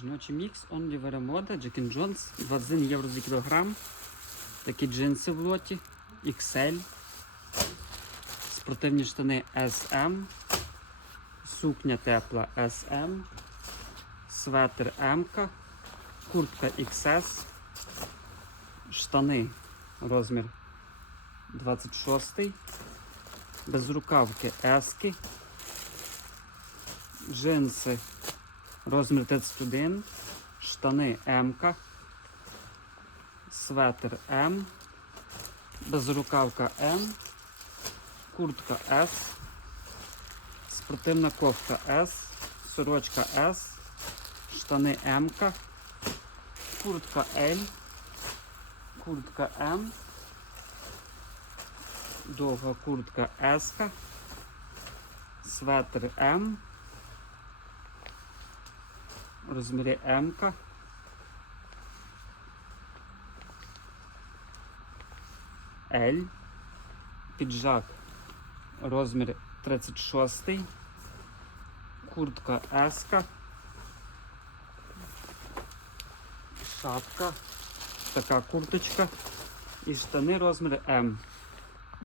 Жіночий мікс Only Moda, Jack Jones, 21 євро за кілограм. Такі джинси в лоті, XL, спортивні штани SM, сукня тепла SM, светр М, куртка XS, штани розмір 26, безрукавки S, джинси Розмір 31, штани М, светр М, безрукавка М, куртка С, спортивна кофта С, сорочка С, штани М, куртка Л, куртка М, довга куртка С, светр М в М. L. Піджак розмір 36. Куртка S. Шапка. Така курточка. І штани розмір М.